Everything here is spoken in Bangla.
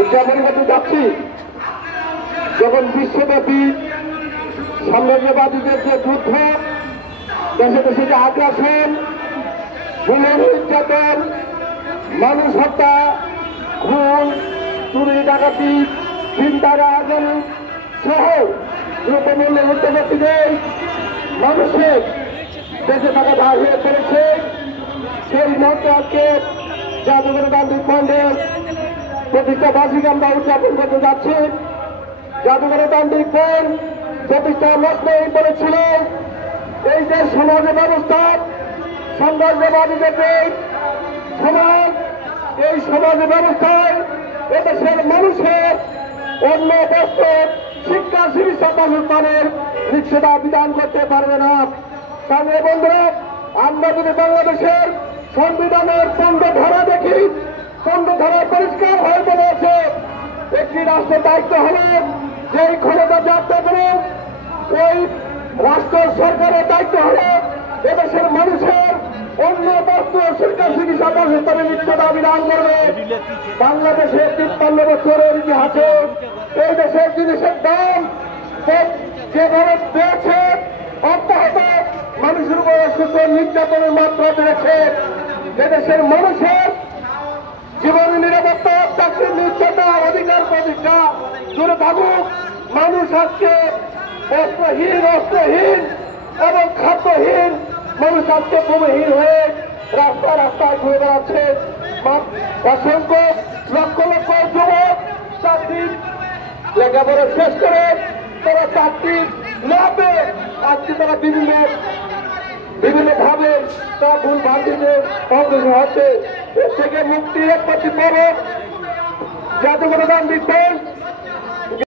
উদযাপন করতে যাচ্ছি যখন বিশ্বব্যাপী সাম্রাজ্যবাদীদের যে যুদ্ধ, দেশে দেশে যে আগ্রাসন, খুনের নির্যাতন, মানুষ হত্যা, খুন, চুরি ডাকাতি, চিন্তার আয়োজন সহ দ্রব্যমূল্যের ঊর্ধ্বগতিতে মানুষের দেশে থাকা দায় হয়ে পড়েছে। সেই মঞ্চে আজকে জাদুঘর গান্ধী ফন্ডের প্রতিষ্ঠা বার্ষিকী আমরা উদযাপন করতে যাচ্ছি। জাদুঘর গান্ধী ফন্ড প্রতিষ্ঠা লক্ষ্যই বলেছিল এই যে সমাজ ব্যবস্থা সাম্রাজ্যবাদীদের সমাজ, এই সমাজ ব্যবস্থায় এদেশের মানুষের অন্য বস্ত্র শিক্ষা চিকিৎসা বাসস্থানের নিশ্চয়তা বিধান করতে পারবে না। সামনে বন্ধুরা, আমরা যদি বাংলাদেশের সংবিধানের 15 ধারা দেখি, 15 ধারা পরিষ্কার হয়ে বলেছে একটি রাষ্ট্রের দায়িত্ব হল যেই ক্ষমতা যাত্রা করে ওই রাষ্ট্র সরকারের দায়িত্ব হল এদেশের মানুষের অন্য বস্ত্র শিক্ষা চিকিৎসা বাসস্থানের নিশ্চয়তা বিধান করবে। বাংলাদেশের 53 বছরের ইতিহাসে এই দেশের জিনিসের দাম যেভাবে বেড়েছে, অব্যাহত মানুষের উপরে শোষণ নির্যাতনের মাত্রা বেড়েছে। এদেশের মানুষের জীবন নিরাপত্তা, চাকরির নিশ্চয়তা, অধিকার প্রতিষ্ঠা জুড়ে থাকুক। মানুষ আজকে অস্ত্রহীন এবং খাদ্যহীন, মানুষ আজকে ভূমিহীন হয়ে রাস্তায় ঘুরে বেড়াচ্ছে। অসংখ্য লক্ষ লক্ষ যুবক চাকরি লেখাপড়া শেষ করে তারা চাকরি না পেয়ে আজকে তারা বিভিন্ন ভাবে তা ভুল ভান্তিতে অগ্রসর হচ্ছে। এর থেকে মুক্তির একমাত্র পথ জাদুঘর গান্ধী ফন্ড